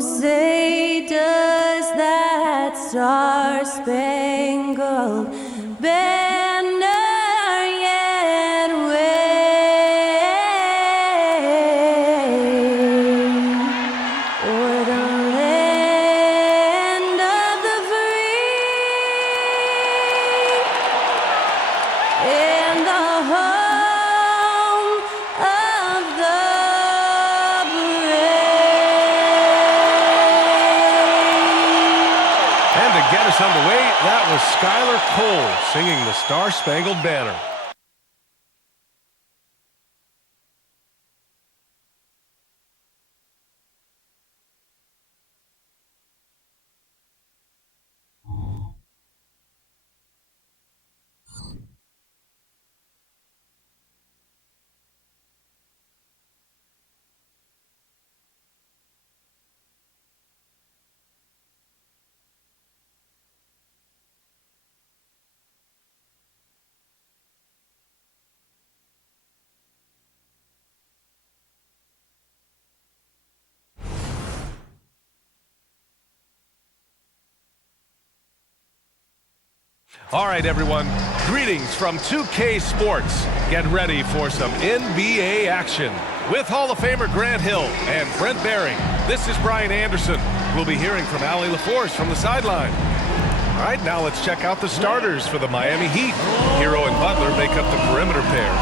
say does that star-spangled banner yet wave o'er the land of the free and the home of the Get us underway, that was Skylar Cole singing the Star-Spangled Banner. All right, everyone. Greetings from 2K Sports. Get ready for some NBA action. With Hall of Famer Grant Hill and Brent Barry, this is Brian Anderson. We'll be hearing from Allie LaForce from the sideline. All right, now let's check out the starters for the Miami Heat. Hero and Butler make up the perimeter pair.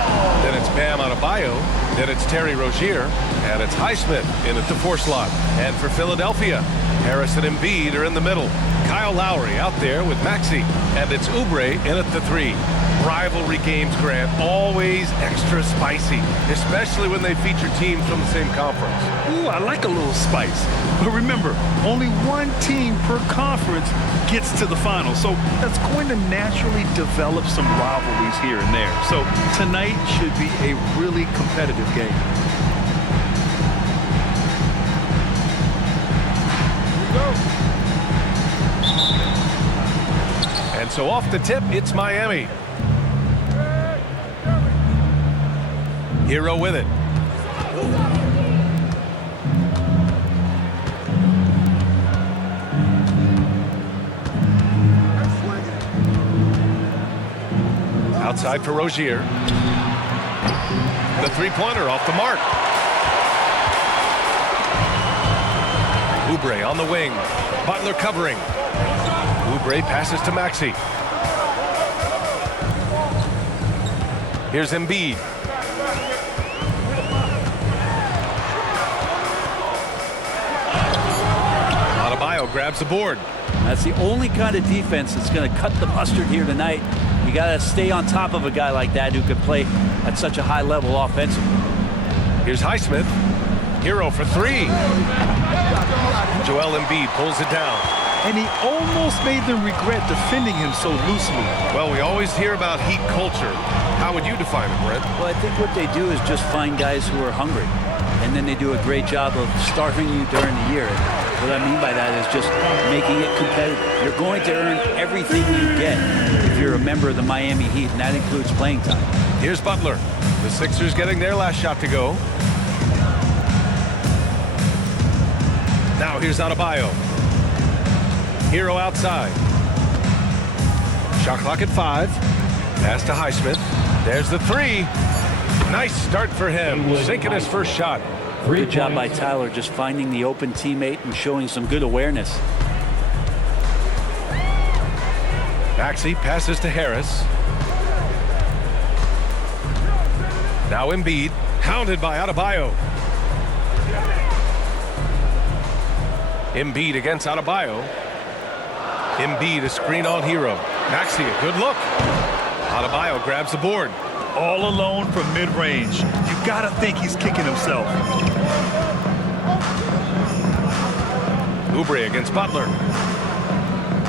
Then it's Bam Adebayo. Then it's Terry Rozier. And it's Highsmith in at the 4 slot. And for Philadelphia, Harris and Embiid are in the middle. Kyle Lowry out there with Maxey. And it's Oubre in at the 3. Rivalry games, Grant, always extra spicy, especially when they feature teams from the same conference. Ooh, I like a little spice. But remember, only one team per conference gets to the final. So that's going to naturally develop some rivalries here and there. So tonight should be a really competitive game. And so off the tip, it's Miami. Hero with it. Outside for Rozier. The three-pointer off the mark. Oubre on the wing. Butler covering. Oubre passes to Maxey. Here's Embiid. Adebayo grabs the board. That's the only kind of defense that's going to cut the mustard here tonight. You got to stay on top of a guy like that who can play at such a high level offensively. Here's Highsmith. Hero for 3. Joel Embiid pulls it down. And he almost made them regret defending him so loosely. Well, we always hear about Heat culture. How would you define it, Brent? Well, I think what they do is just find guys who are hungry. And then they do a great job of starving you during the year. And what I mean by that is just making it competitive. You're going to earn everything you get if you're a member of the Miami Heat, and that includes playing time. Here's Butler. The Sixers getting their last shot to go. Now here's Adebayo. Hero outside. Shot clock at 5. Pass to Highsmith. There's the 3. Nice start for him. Sinking his first shot. Good job by Tyler just finding the open teammate and showing some good awareness. Maxey passes to Harris. Now Embiid, hounded by Adebayo. Embiid against Adebayo. Embiid a screen on Hero. Maxey a good look. Adebayo grabs the board. All alone from mid-range. You gotta think he's kicking himself. Oubre against Butler.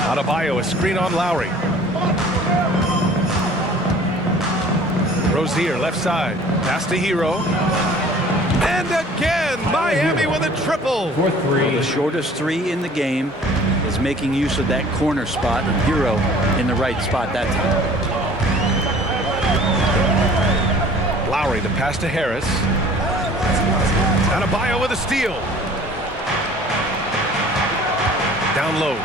Adebayo a screen on Lowry. Rozier left side. Pass to Hero. And again, Miami with a triple. The shortest 3 in the game is making use of that corner spot, and Hero in the right spot that time. Lowry the pass to Harris. Adebayo with a steal. Down low.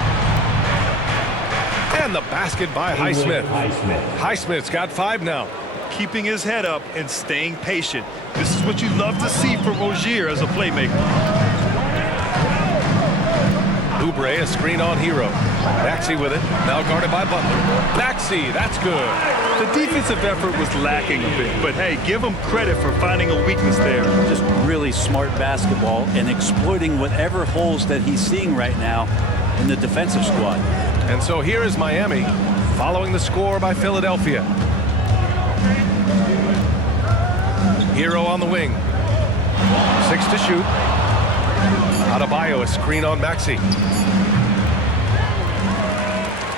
And the basket by Highsmith. Highsmith's got 5 now. Keeping his head up and staying patient. This is what you love to see from Rozier as a playmaker. Oubre, a screen on Hero. Maxey with it. Now guarded by Butler. Maxey, that's good. The defensive effort was lacking a bit, but hey, give him credit for finding a weakness there. Just really smart basketball and exploiting whatever holes that he's seeing right now in the defensive squad. And so here is Miami following the score by Philadelphia. Hero on the wing. 6 to shoot. Adebayo, a screen on Maxey.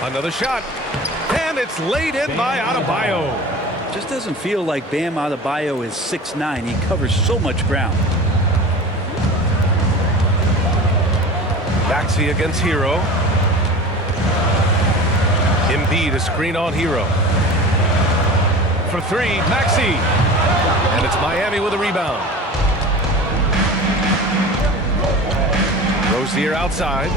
Another shot. And it's laid in by Adebayo. Just doesn't feel like Bam Adebayo is 6'9". He covers so much ground. Maxey against Hero. Embiid, a screen on Hero. For 3, Maxey. And it's Miami with a rebound. Rozier outside.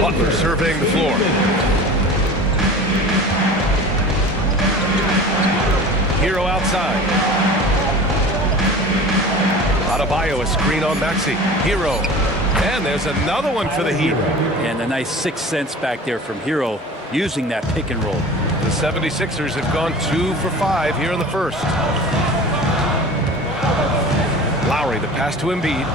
Butler surveying the floor. Hero outside. Adebayo, a screen on Maxey. Hero. And there's another one for the Heat. And a nice 6 cents back there from Hero using that pick and roll. The 76ers have gone 2 for 5 here in the first. Lowry, the pass to Embiid.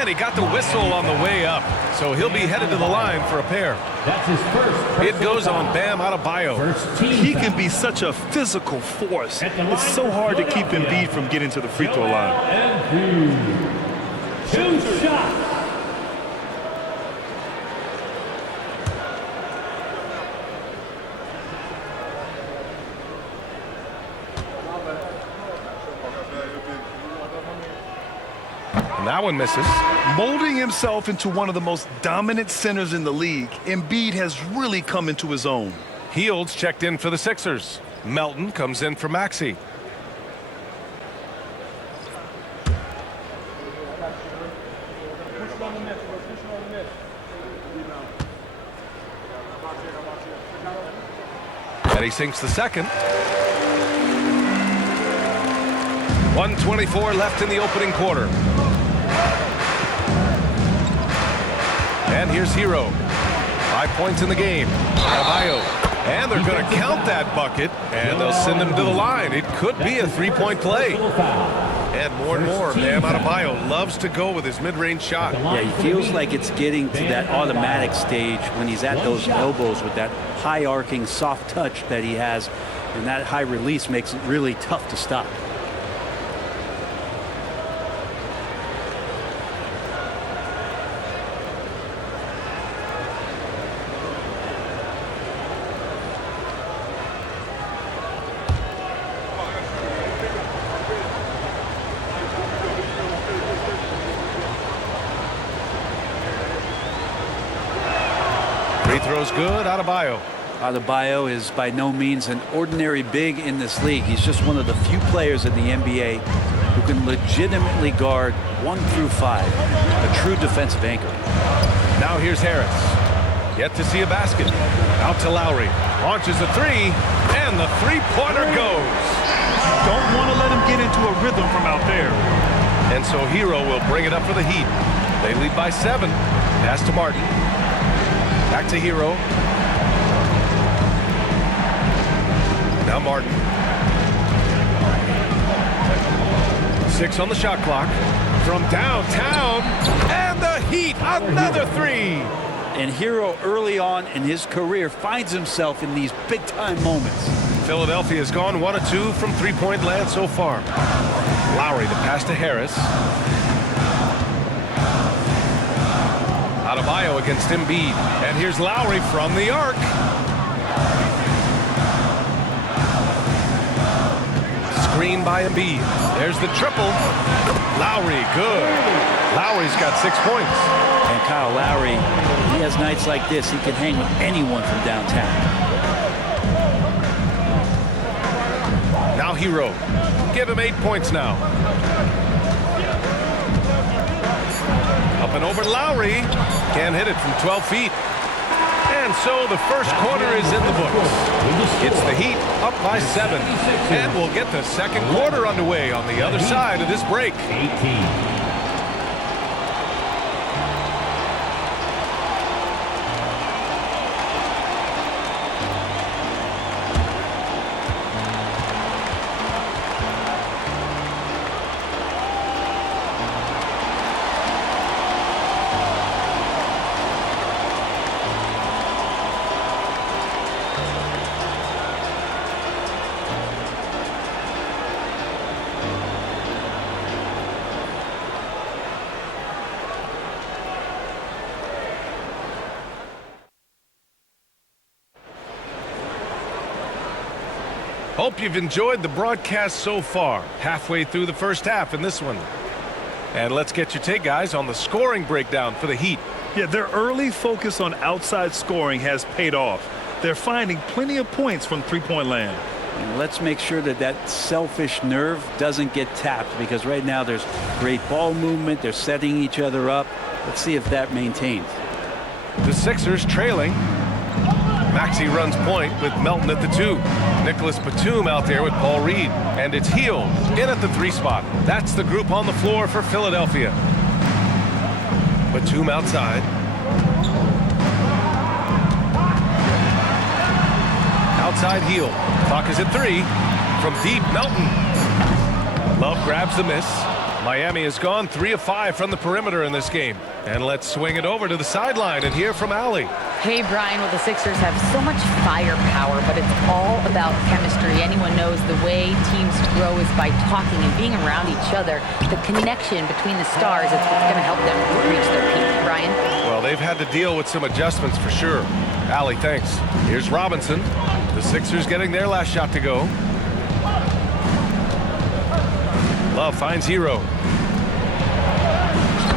And he got the whistle on the way up. So he'll be headed to the line for a pair. That's his first. It goes on Bam Adebayo. He can be such a physical force. It's so hard to keep Embiid from getting to the free throw line. Two shots. And that one misses. Molding himself into one of the most dominant centers in the league, Embiid has really come into his own. Hields checked in for the Sixers. Melton comes in for Maxey. And he sinks the second. 1:24 left in the opening quarter. And here's Hero. 5 points in the game. Adebayo. And they're going to count that bucket, and they'll send him to the line. It could be a 3-point play. And more, Bam Adebayo loves to go with his mid-range shot. Yeah, he feels like it's getting to that automatic stage when he's at those elbows with that high arcing soft touch that he has, and that high release makes it really tough to stop. Free throw's good. Adebayo. Adebayo is by no means an ordinary big in this league. He's just one of the few players in the NBA who can legitimately guard 1 through 5, a true defensive anchor. Now here's Harris. Yet to see a basket. Out to Lowry. Launches a 3, and the three-pointer goes. Don't want to let him get into a rhythm from out there. And so Hero will bring it up for the Heat. They lead by 7. Pass to Martin. Back to Hero. Now Martin. 6 on the shot clock. From downtown. And the Heat, another 3. And Hero early on in his career finds himself in these big-time moments. Philadelphia has gone 1 of 2 from three-point land so far. Lowry, the pass to Harris. Adebayo against Embiid. And here's Lowry from the arc. Screen by Embiid. There's the triple. Lowry, good. Lowry's got 6 points. And Kyle Lowry, he has nights like this, he can hang with anyone from downtown. Now Hero. Give him 8 points now. Up and over Lowry. Can't hit it from 12 feet. And so the first quarter is in the books. It's the Heat up by 7. And we'll get the second quarter underway on the other side of this break. 18. Hope you've enjoyed the broadcast so far. Halfway through the first half in this one. And let's get your take, guys, on the scoring breakdown for the Heat. Yeah, their early focus on outside scoring has paid off. They're finding plenty of points from three-point land. And let's make sure that that selfish nerve doesn't get tapped, because right now there's great ball movement. They're setting each other up. Let's see if that maintains. The Sixers trailing. Maxey runs point with Melton at the 2. Nicholas Batum out there with Paul Reed. And it's Hield in at the 3 spot. That's the group on the floor for Philadelphia. Batum outside. Outside Hield. Clock is at 3. From deep, Melton. Love grabs the miss. Miami has gone 3 of 5 from the perimeter in this game. And let's swing it over to the sideline and hear from Allie. Hey, Brian, well, the Sixers have so much firepower, but it's all about chemistry. Anyone knows the way teams grow is by talking and being around each other. The connection between the stars is what's going to help them reach their peak. Brian? Well, they've had to deal with some adjustments for sure. Allie, thanks. Here's Robinson. The Sixers getting their last shot to go. Love finds Hero.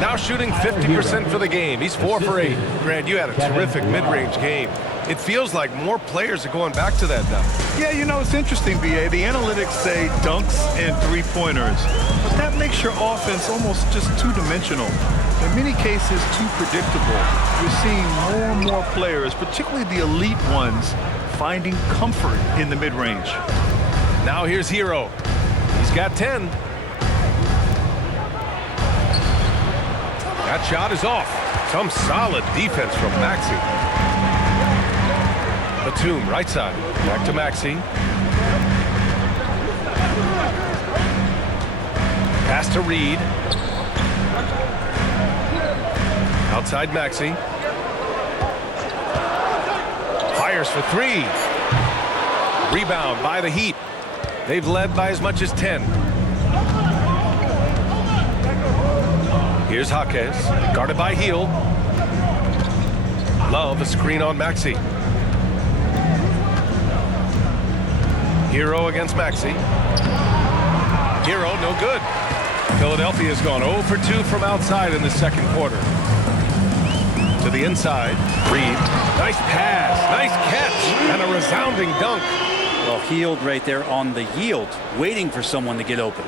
Now shooting 50% for the game. He's 4 for 8. Grant, you had a terrific mid-range game. It feels like more players are going back to that now. Yeah, you know, it's interesting, B.A. The analytics say dunks and three-pointers. But that makes your offense almost just two-dimensional. In many cases, too predictable. We're seeing more and more players, particularly the elite ones, finding comfort in the mid-range. Now here's Hero. He's got 10. That shot is off. Some solid defense from Maxey. Batum, right side. Back to Maxey. Pass to Reed. Outside Maxey. Fires for 3. Rebound by the Heat. They've led by as much as 10. Here's Jaquez, guarded by Hield. Love, a screen on Maxey. Hero against Maxey. Hero, no good. Philadelphia's gone 0 for 2 from outside in the second quarter. To the inside, Reed. Nice pass, nice catch, and a resounding dunk. Well, Hield right there on the yield, waiting for someone to get open.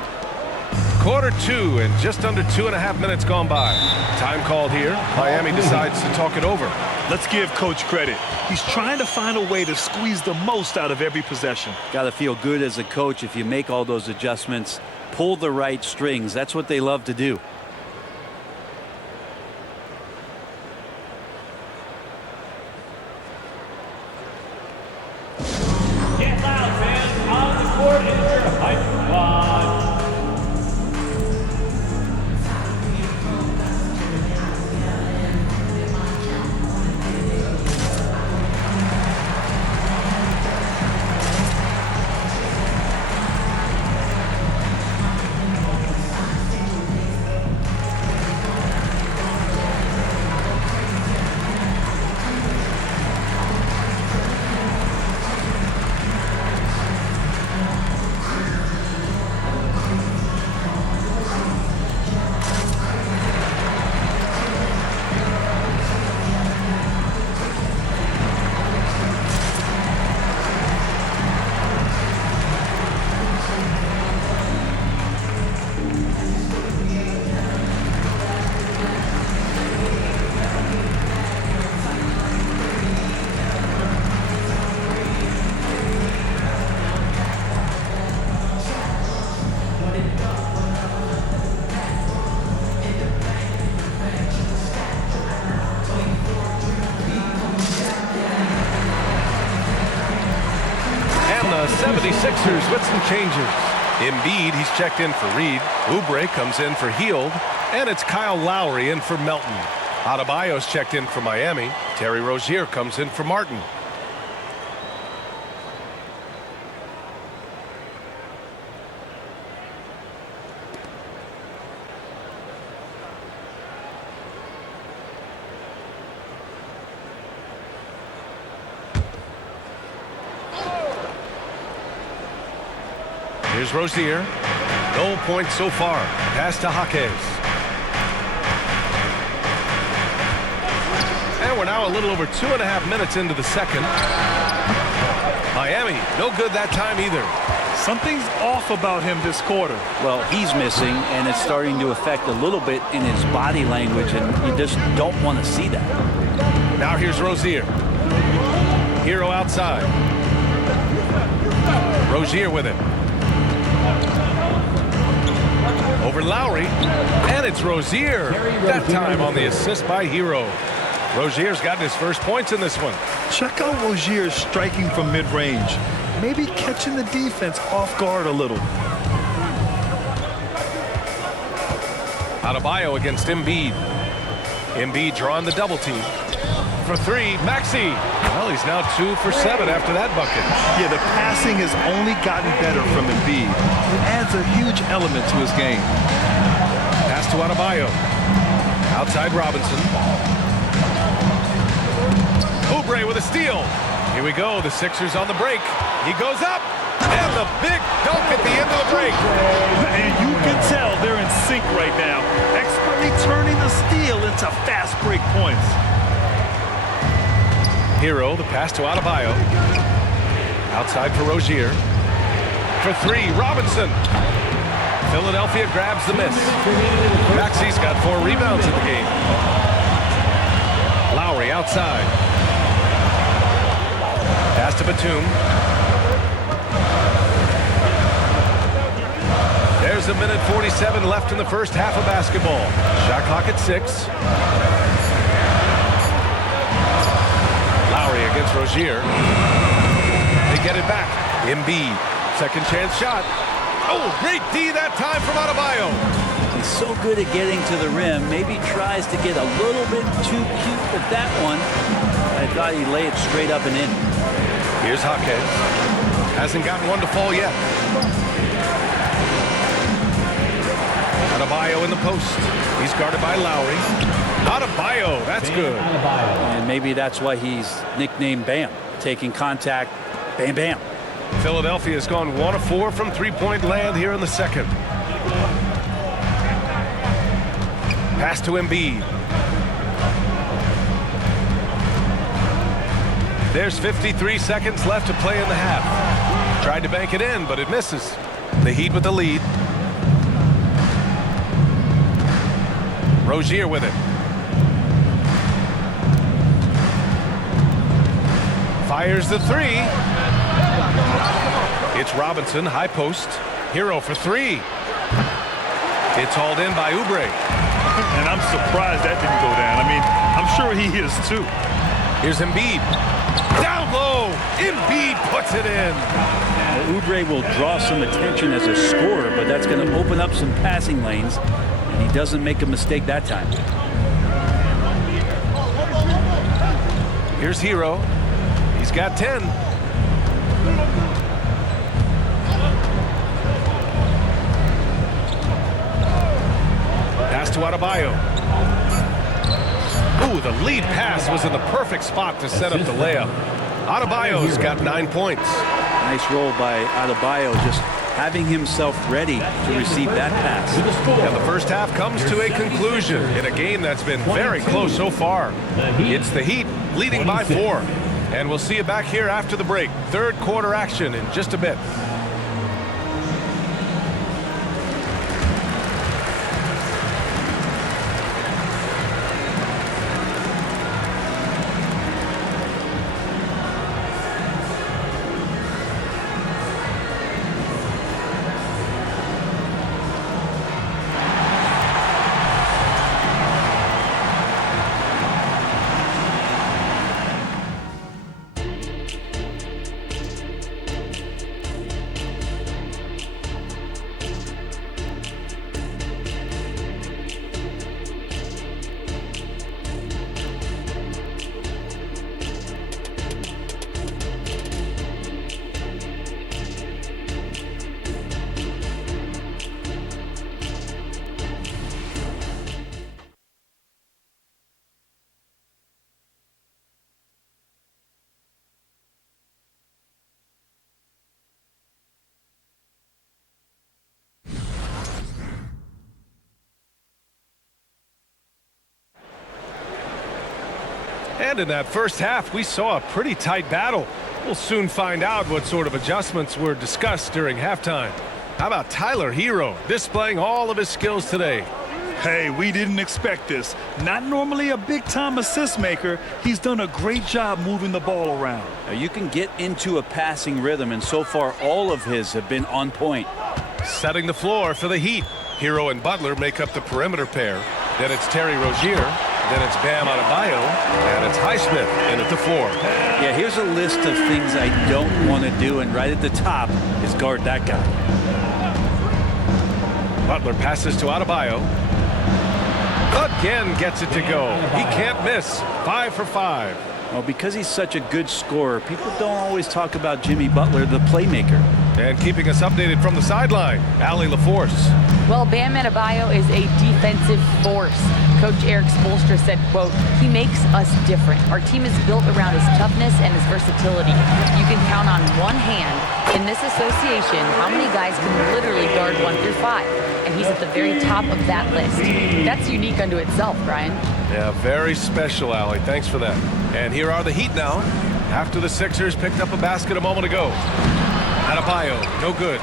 Quarter 2 and just under 2.5 minutes gone by. Time called here. Miami decides to talk it over. Let's give Coach credit. He's trying to find a way to squeeze the most out of every possession. Got to feel good as a coach if you make all those adjustments, pull the right strings. That's what they love to do. Get loud, fans. On the court is your hype squad. 76ers with some changes. Embiid, he's checked in for Reed. Oubre comes in for Hield. And it's Kyle Lowry in for Melton. Adebayo's checked in for Miami. Terry Rozier comes in for Martin. Here's Rozier. No points so far. Pass to Jaquez. And we're now a little over 2.5 minutes into the second. Miami, no good that time either. Something's off about him this quarter. Well, he's missing, and it's starting to affect a little bit in his body language, and you just don't want to see that. Now here's Rozier. Hero outside. Rozier with it. Over Lowry, and it's Rozier. That time on the assist by Hero. Rozier's gotten his first points in this one. Check out Rozier striking from mid-range. Maybe catching the defense off guard a little. Adebayo against Embiid. Embiid drawing the double team. For three, Maxey. Well, he's now 2 for 7 after that bucket. Yeah, the passing has only gotten better from Embiid. It adds a huge element to his game. Pass to Adebayo. Outside Robinson. Oubre with a steal. Here we go. The Sixers on the break. He goes up. And the big dunk at the end of the break. And you can tell they're in sync right now. Expertly turning the steal into fast break points. Hero, the pass to Adebayo. Outside for Rozier. For three, Robinson. Philadelphia grabs the miss. Maxey's got 4 rebounds in the game. Lowry outside. Pass to Batum. There's a minute 47 left in the first half of basketball. Shot clock at 6. Lowry against Rozier. They get it back. Embiid. Second chance shot. Oh, great D that time from Adebayo. He's so good at getting to the rim. Maybe tries to get a little bit too cute with that one. I thought he laid it straight up and in. Here's Jaquez. Hasn't gotten one to fall yet. Adebayo in the post. He's guarded by Lowry. Adebayo, that's good. And maybe that's why he's nicknamed Bam. Taking contact, bam, bam. Philadelphia has gone 1 of 4 from three-point land here in the second. Pass to Embiid. There's 53 seconds left to play in the half. Tried to bank it in, but it misses. The Heat with the lead. Rozier with it. Fires the three. It's Robinson, high post. Hero for 3. It's hauled in by Oubre. And I'm surprised that didn't go down. I mean, I'm sure he is too. Here's Embiid. Down low. Embiid puts it in. Well, Oubre will draw some attention as a scorer, but that's going to open up some passing lanes, and he doesn't make a mistake that time. Here's Hero. He's got 10. Pass to Adebayo. Ooh, the lead pass was in the perfect spot to set up the layup. Adebayo's got 9 points. Nice roll by Adebayo, just having himself ready to receive that pass. And the first half comes to a conclusion in a game that's been very close so far. It's the Heat leading by 4. And we'll see you back here after the break. Third quarter action in just a bit. And in that first half, we saw a pretty tight battle. We'll soon find out what sort of adjustments were discussed during halftime. How about Tyler Hero displaying all of his skills today? Hey, we didn't expect this. Not normally a big-time assist maker. He's done a great job moving the ball around. Now, you can get into a passing rhythm, and so far all of his have been on point. Setting the floor for the Heat. Hero and Butler make up the perimeter pair. Then it's Terry Rozier. Then it's Bam Adebayo. And it's Highsmith in at the 4. Yeah, here's a list of things I don't want to do, and right at the top is guard that guy. Butler passes to Adebayo. Again gets it to go. He can't miss. 5 for 5. Well, because he's such a good scorer, people don't always talk about Jimmy Butler, the playmaker. And keeping us updated from the sideline, Allie LaForce. Well, Bam Adebayo is a defensive force. Coach Eric Spoelstra said, quote, "He makes us different. Our team is built around his toughness and his versatility. You can count on one hand in this association how many guys can literally guard 1 through 5. And he's at the very top of that list. That's unique unto itself, Brian." Yeah, very special, Allie. Thanks for that. And here are the Heat now, after the Sixers picked up a basket a moment ago. Adebayo, no good.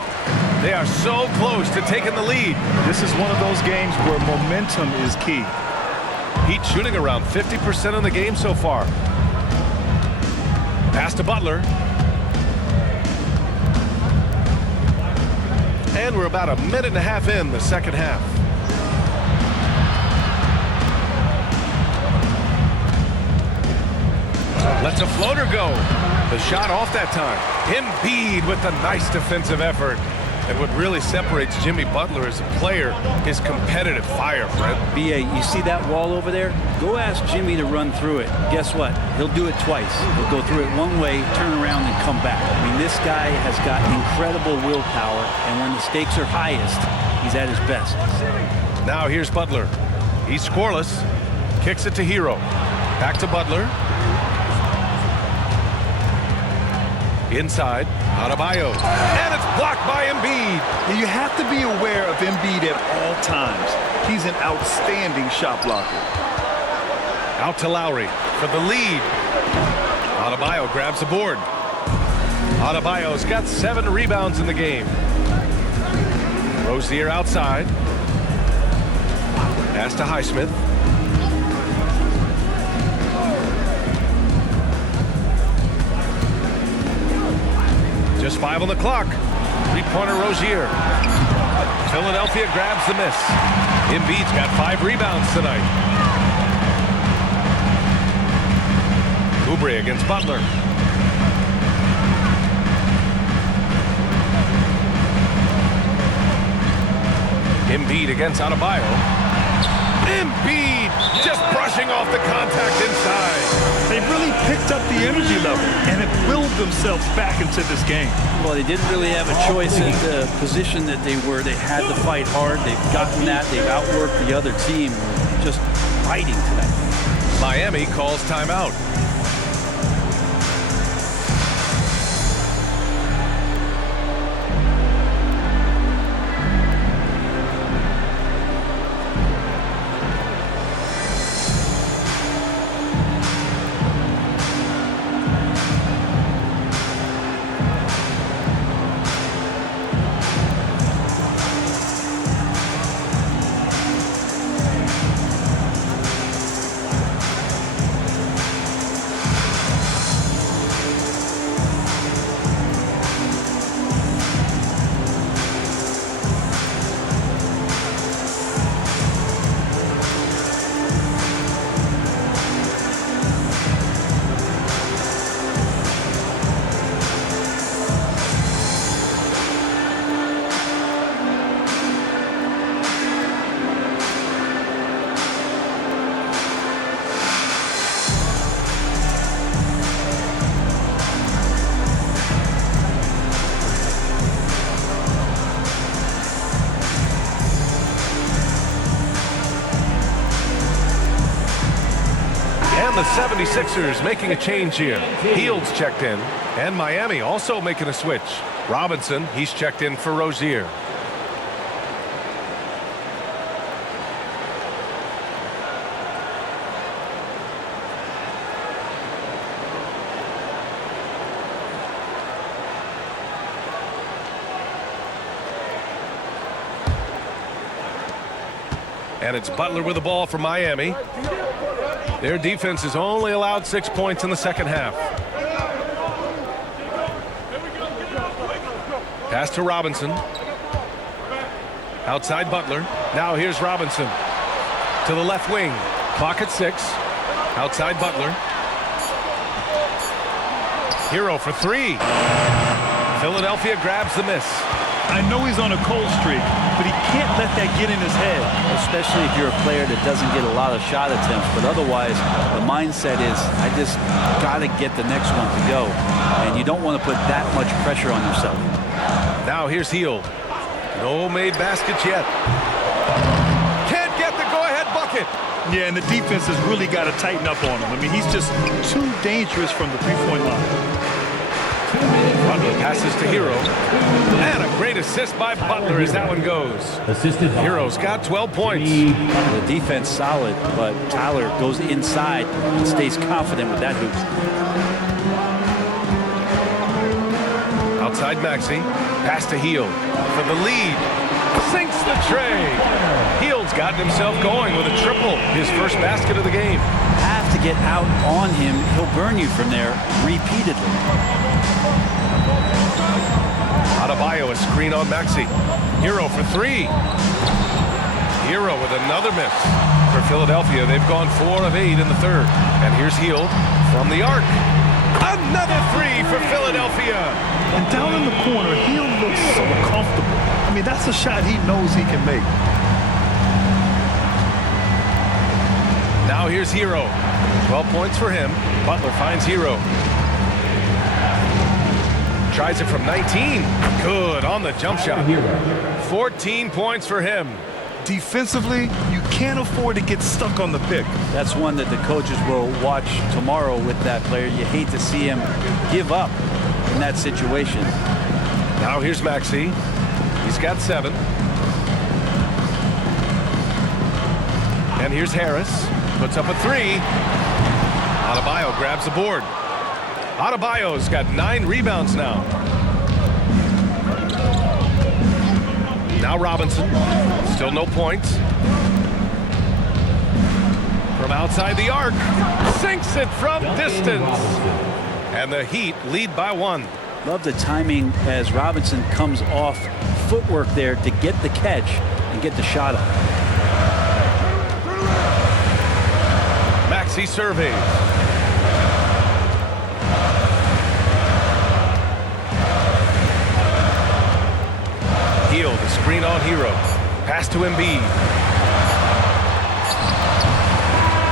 They are so close to taking the lead. This is one of those games where momentum is key. Heat shooting around 50% in the game so far. Pass to Butler. And we're about a minute and a half in the second half. Lets a floater go. The shot off that time. Embiid with a nice defensive effort. And what really separates Jimmy Butler as a player is competitive fire, Fred. B.A., you see that wall over there? Go ask Jimmy to run through it. Guess what? He'll do it twice. He'll go through it one way, turn around, and come back. I mean, this guy has got incredible willpower, and when the stakes are highest, he's at his best. Now here's Butler. He's scoreless. Kicks it to Hero. Back to Butler. Inside, Adebayo. And it's blocked by Embiid. You have to be aware of Embiid at all times. He's an outstanding shot blocker. Out to Lowry for the lead. Adebayo grabs the board. Adebayo's got 7 rebounds in the game. Rozier outside. Pass to Highsmith. Just 5 on the clock. 3-pointer Rozier. Philadelphia grabs the miss. Embiid's got 5 rebounds tonight. Oubre against Butler. Embiid against Adebayo. Embiid just brushing off the contact inside. They really picked up the energy level and have willed themselves back into this game. Well, they didn't really have a choice in the position that they were. They had to fight hard. They've gotten that. They've outworked the other team. Just fighting tonight. Miami calls timeout. And the 76ers making a change here. Fields checked in, and Miami also making a switch. Robinson, he's checked in for Rozier. And it's Butler with the ball for Miami. Their defense has only allowed 6 points in the second half. Pass to Robinson. Outside Butler. Now here's Robinson. To the left wing. Clock at 6. Outside Butler. Hero for 3. Philadelphia grabs the miss. I know he's on a cold streak, but he can't let that get in his head. Especially if you're a player that doesn't get a lot of shot attempts. But otherwise, the mindset is, I just got to get the next one to go. And you don't want to put that much pressure on yourself. Now here's Hield. No made baskets yet. Can't get the go-ahead bucket. Yeah, and the defense has really got to tighten up on him. I mean, he's just too dangerous from the three-point line. Butler passes to Hero. And a great assist by Butler as that one goes. Hero's got 12 points. The defense solid, but Tyler goes inside and stays confident with that hoop. Outside Maxey. Pass to Hield for the lead. Sinks the tray. Hield's gotten himself going with a triple. His first basket of the game. Have to get out on him. He'll burn you from there repeatedly. Adebayo, a screen on Maxey. Hero for 3. Hero with another miss. For Philadelphia, they've gone 4 of 8 in the third. And here's Hield from the arc. Another 3 for Philadelphia. And down in the corner, Hield looks so comfortable. I mean, that's a shot he knows he can make. Now here's Hero. 12 points for him. Butler finds Hero. Tries it from 19. Good on the jump shot. 14 points for him. Defensively, you can't afford to get stuck on the pick. That's one that the coaches will watch tomorrow with that player. You hate to see him give up in that situation. Now here's Maxey. He's got 7. And here's Harris. Puts up a 3. Adebayo grabs the board. Adebayo's got 9 rebounds now. Now Robinson. Still no points. From outside the arc. Sinks it from distance. And the Heat lead by 1. Love the timing as Robinson comes off footwork there to get the catch and get the shot up. Maxey surveys. Hield, the screen on Hero. Pass to Embiid.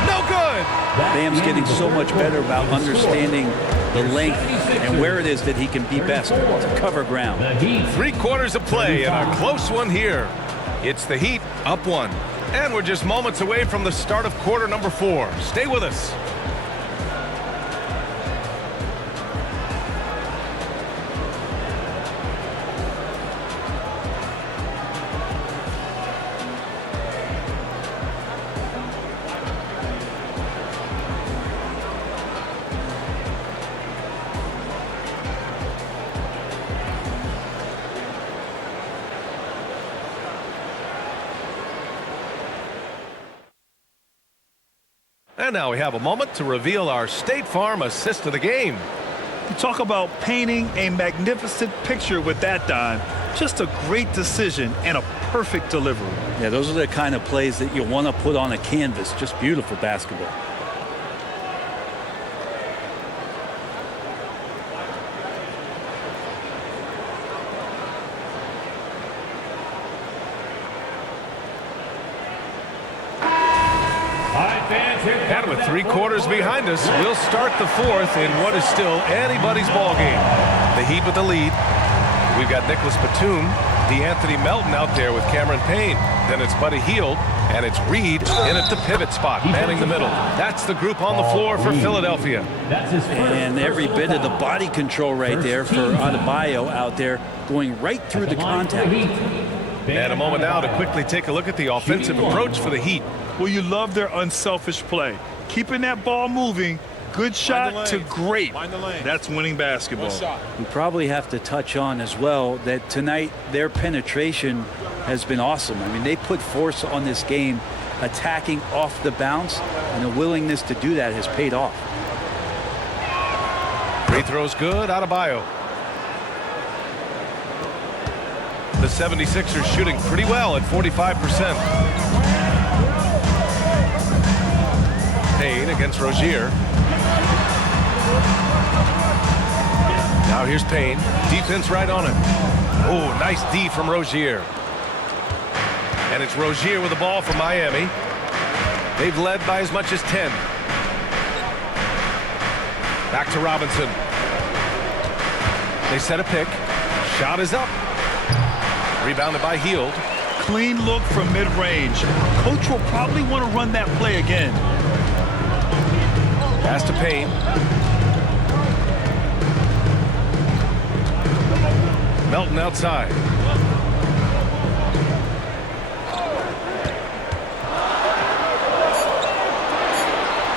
No good! Bam's getting so much better about understanding the length and where it is that he can be best to cover ground. 3 quarters of play and a close one here. It's the Heat up 1. And we're just moments away from the start of quarter number 4. Stay with us. And now we have a moment to reveal our State Farm assist of the game. You talk about painting a magnificent picture with that dime. Just a great decision and a perfect delivery. Yeah, those are the kind of plays that you want to put on a canvas. Just beautiful basketball. And with 3 quarters behind us, we'll start the 4th in what is still anybody's ball game. The Heat with the lead. We've got Nicholas Batum, DeAnthony Melton out there with Cameron Payne. Then it's Buddy Hield, and it's Reed in at the pivot spot, manning the middle. That's the group on the floor for Philadelphia. And every bit of the body control right there for Adebayo out there, going right through the contact. And a moment now to quickly take a look at the offensive approach for the Heat. Well, you love their unselfish play. Keeping that ball moving, good shot to great. That's winning basketball. We probably have to touch on as well that tonight their penetration has been awesome. I mean, they put force on this game attacking off the bounce, and the willingness to do that has paid off. Free throws good. Adebayo. The 76ers shooting pretty well at 45%. Payne against Rozier. Now here's Payne. Defense right on him. Oh, nice D from Rozier. And it's Rozier with the ball for Miami. They've led by as much as 10. Back to Robinson. They set a pick. Shot is up. Rebounded by Hield. Clean look from mid-range. Coach will probably want to run that play again. Pass to Payne. Melton outside.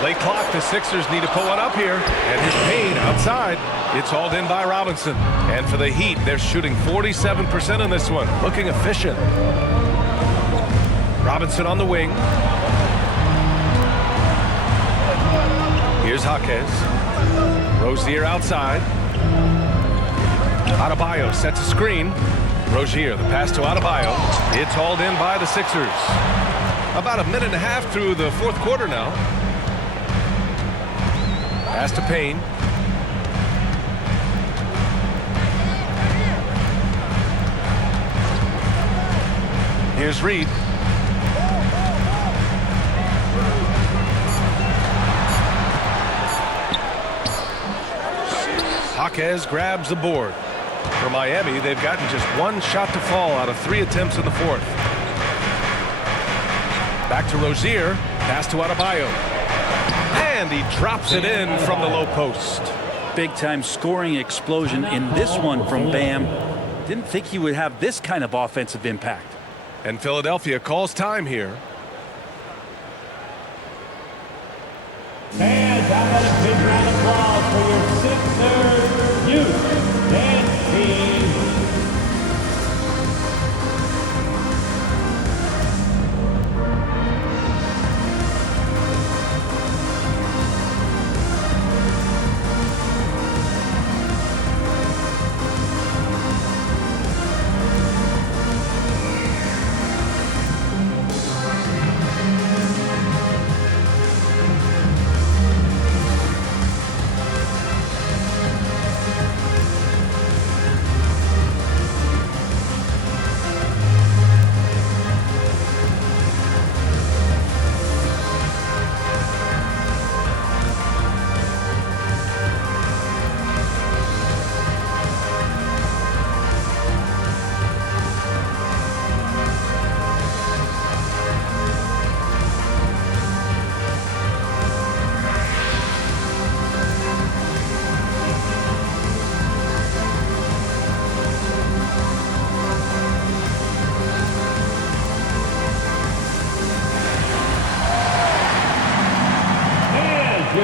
Late clock. The Sixers need to pull one up here. And here's Payne outside. It's hauled in by Robinson. And for the Heat, they're shooting 47% in this one. Looking efficient. Robinson on the wing. Here's Jaquez. Rozier outside. Adebayo sets a screen. Rozier, the pass to Adebayo. It's hauled in by the Sixers. About a minute and a half through the fourth quarter now. Pass to Payne. Here's Reed. Jaquez grabs the board. For Miami, they've gotten just one shot to fall out of 3 attempts in the fourth. Back to Rozier. Pass to Adebayo. And he drops it in from the low post. Big-time scoring explosion in this one from Bam. Didn't think he would have this kind of offensive impact. And Philadelphia calls time here. Fans, how about a big round of applause for your Sixers youth dance team.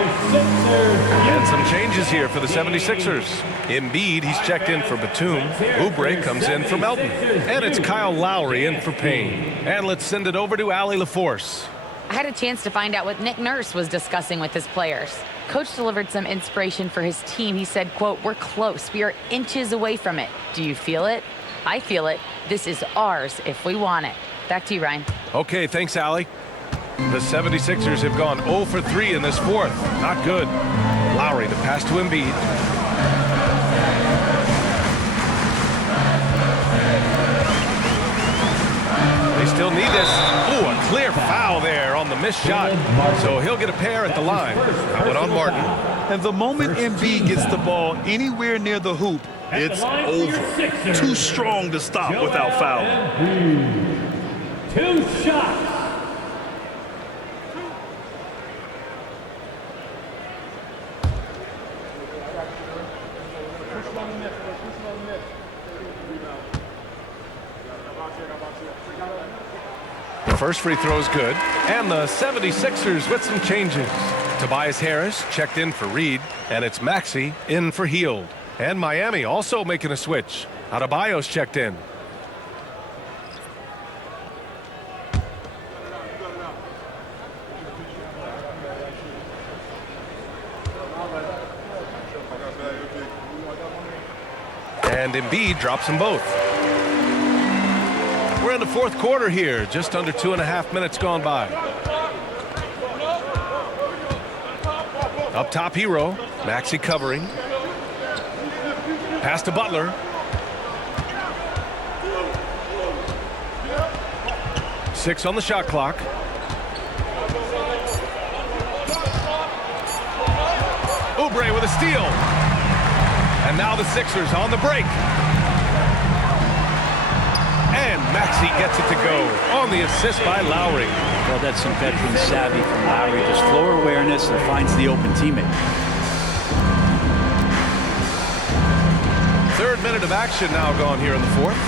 And some changes here for the 76ers. Embiid, he's checked in for Batum. Oubre comes in for Melton. And it's Kyle Lowry in for Payne. And let's send it over to Allie LaForce. I had a chance to find out what Nick Nurse was discussing with his players. Coach delivered some inspiration for his team. He said, quote, "We're close. We are inches away from it. Do you feel it? I feel it. This is ours if we want it." Back to you, Ryan. Okay, thanks, Allie. The 76ers have gone 0 for 3 in this fourth. Not good. Lowry, the pass to Embiid. They still need this. Ooh, a clear foul there on the missed shot. So he'll get a pair at the line. That went on Martin. And the moment Embiid gets the ball anywhere near the hoop, it's over. Too strong to stop without fouling. 2 shots. The first free throw is good. And the 76ers with some changes. Tobias Harris checked in for Reed. And it's Maxey in for Hield. And Miami also making a switch. Adebayo's checked in. And Embiid drops them both. We're in the fourth quarter here, just under 2.5 minutes gone by. Up top, Hero. Maxey covering. Pass to Butler. Six on the shot clock. Oubre with a steal. And now the Sixers on the break. And Maxey gets it to go on the assist by Lowry. Well, that's some veteran savvy from Lowry. Just floor awareness and finds the open teammate. Third minute of action now gone here in the fourth.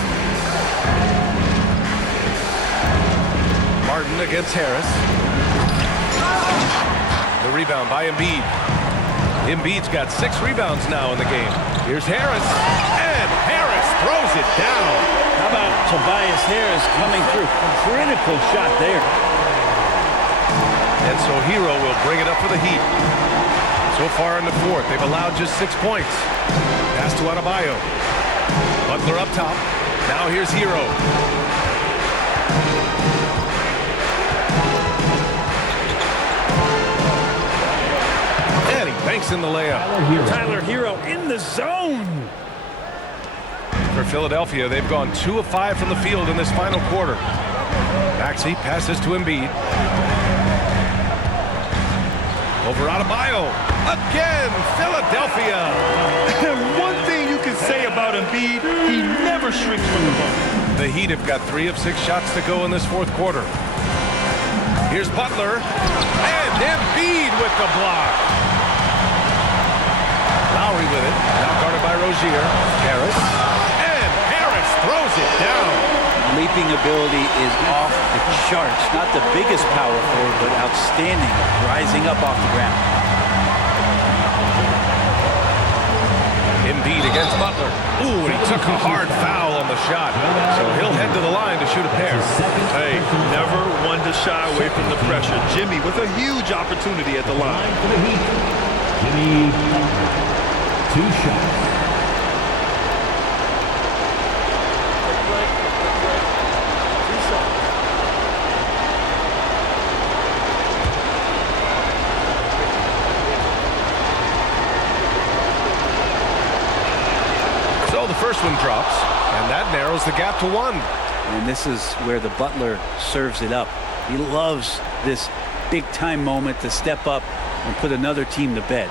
Martin against Harris. The rebound by Embiid. Embiid's got 6 rebounds now in the game. Here's Harris, and Harris throws it down. How about Tobias Harris coming through? Critical shot there. And so Hero will bring it up for the Heat. So far in the fourth, they've allowed just 6 points. Pass to Adebayo. Butler up top. Now here's Hero. And he banks in the layup. Tyler Hero in the zone. For Philadelphia, they've gone 2 of 5 from the field in this final quarter. Maxey passes to Embiid. Over Adebayo. Again, Philadelphia. And one thing you can say about Embiid, he never shrinks from the ball. The Heat have got 3 of 6 shots to go in this fourth quarter. Here's Butler. And Embiid with the block. Lowry with it. Now guarded by Rozier. Harris. And Harris throws it down. Leaping ability is off the charts. Not the biggest power forward, but outstanding. Rising up off the ground. Embiid against Butler. Ooh, and he took a hard foul on the shot. So he'll head to the line to shoot a pair. Hey, never one to shy away from the pressure. Jimmy with a huge opportunity at the line. For the Heat, Jimmy Butler. 2 shots. So the first one drops, and that narrows the gap to 1. And this is where the Butler serves it up. He loves this big-time moment to step up and put another team to bed.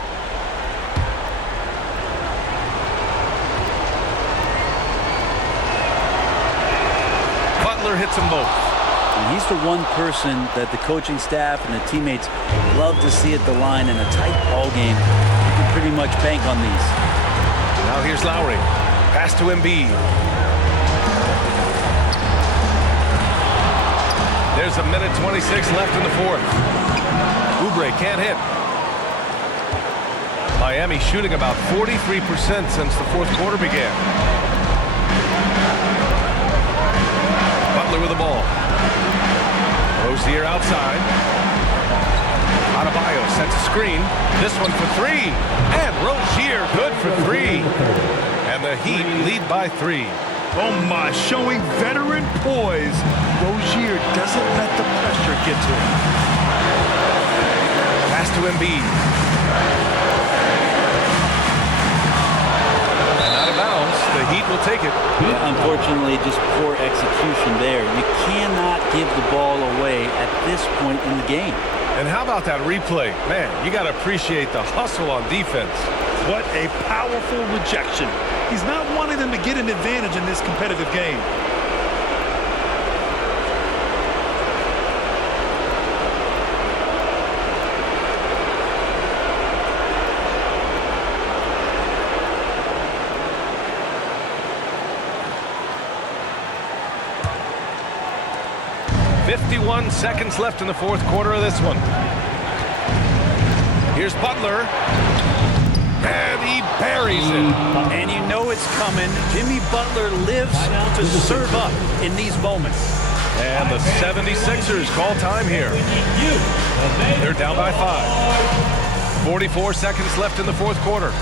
Butler hits them both. And he's the one person that the coaching staff and the teammates love to see at the line in a tight ball game. You can pretty much bank on these. Now here's Lowry. Pass to Embiid. There's a minute 26 left in the fourth. Oubre can't hit. Miami shooting about 43% since the fourth quarter began. Butler with the ball. Rozier outside. Adebayo sets a screen. This one for 3. And Rozier good for 3. And the Heat lead by 3. Oh my, showing veteran poise. Rozier doesn't let the pressure get to him. Pass to Embiid. And out of bounds, the Heat will take it. Yeah, unfortunately, just poor execution there. You cannot give the ball away at this point in the game. And how about that replay? Man, you got to appreciate the hustle on defense. What a powerful rejection. He's not wanting them to get an advantage in this competitive game. .51 seconds left in the fourth quarter of this one. Here's Butler. And he buries it. And you know it's coming. Jimmy Butler lives to serve up in these moments. And the 76ers call time here. They're down by 5. 44 seconds left in the fourth quarter.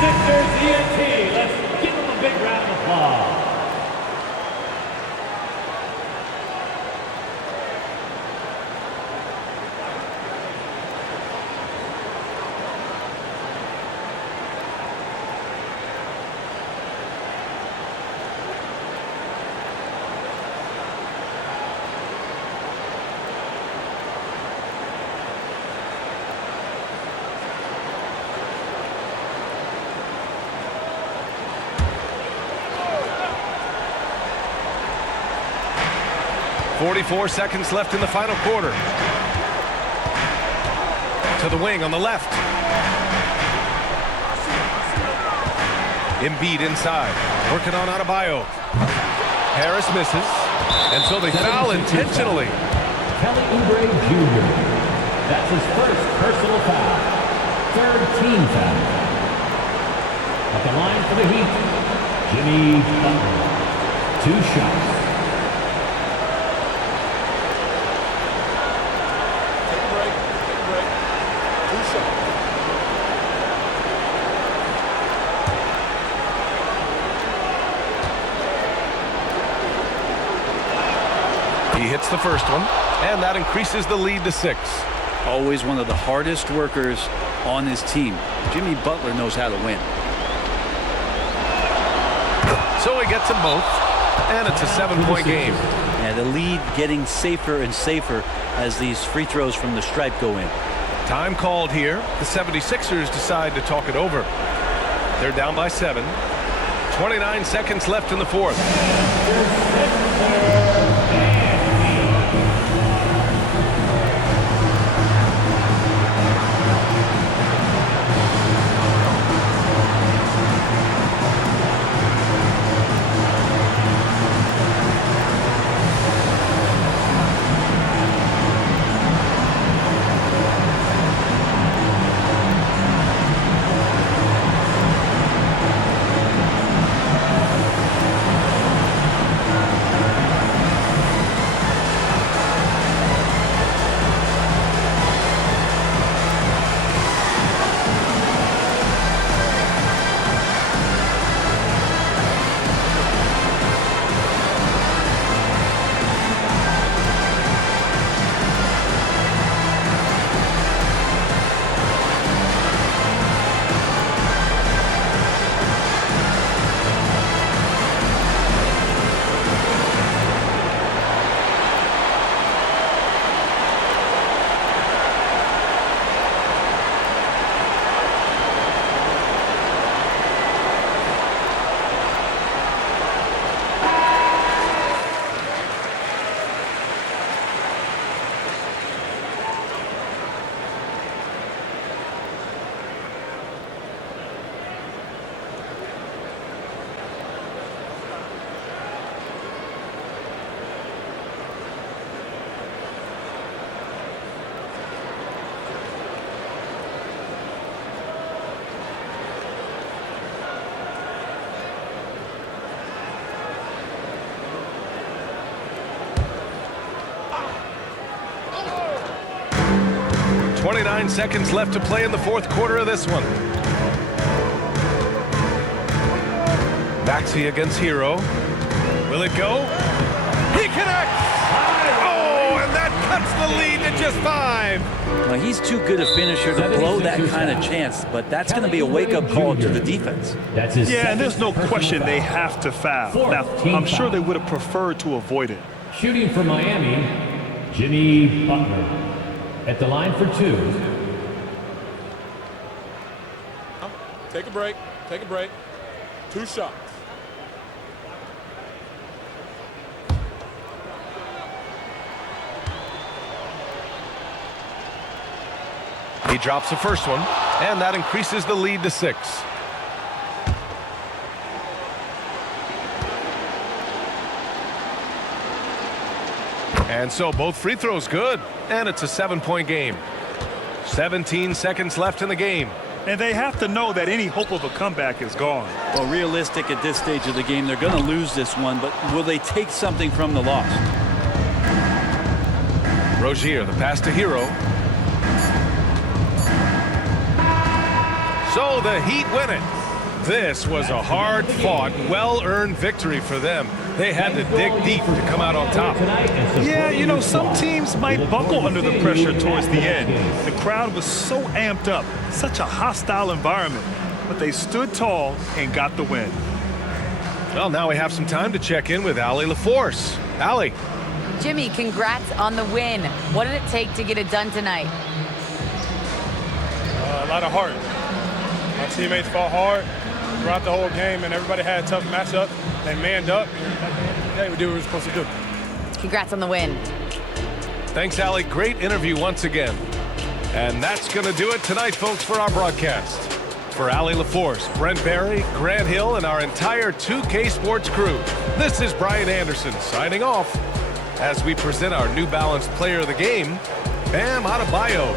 Sixers ENT. Let's give them a big round of applause. .44 seconds left in the final quarter. To the wing on the left. Embiid inside, working on Adebayo. Harris misses, and so they foul intentionally. Kelly Oubre Jr. That's his first personal foul. Third team foul. At the line for the Heat, Jimmy Butler. 2 shots. He hits the first one, and that increases the lead to 6. Always one of the hardest workers on his team. Jimmy Butler knows how to win. So he gets them both, and it's a 7-point game. And the lead getting safer and safer as these free throws from the stripe go in. Time called here. The 76ers decide to talk it over. They're down by 7. 29 seconds left in the fourth. 29 seconds left to play in the fourth quarter of this one. Maxey against Hero. Will it go? He connects! Oh, and that cuts the lead to just 5. Well, he's too good a finisher to blow that kind of chance, but that's going to be a wake-up call to the defense. That's his Yeah, and there's no second question personal they foul. have to foul. Fourth Now, team I'm sure foul. they would have preferred to avoid it. Shooting for Miami, Jimmy Butler. At the line for 2. Take a break. Take a break. 2 shots. He drops the first one, and that increases the lead to 6. And so both free throws good, and it's a 7-point game. 17 seconds left in the game. And they have to know that any hope of a comeback is gone. Well, realistic at this stage of the game, they're going to lose this one, but will they take something from the loss? Rozier, the pass to Hero. So the Heat win it. This was a hard-fought, well-earned victory for them. They had to dig deep to come out on top. Yeah, you know, some teams might buckle under the pressure towards the end. The crowd was so amped up, such a hostile environment, but they stood tall and got the win. Well, now we have some time to check in with Allie LaForce. Allie. Jimmy, congrats on the win. What did it take to get it done tonight? A lot of heart. My teammates fought hard throughout the whole game, and everybody had a tough matchup. They manned up, and at the end of the day, we did what we were supposed to do. Congrats on the win. Thanks, Allie. Great interview once again. And that's going to do it tonight, folks, for our broadcast. For Allie LaForce, Brent Barry, Grant Hill, and our entire 2K Sports crew, this is Brian Anderson signing off as we present our New Balance Player of the Game, Bam Adebayo.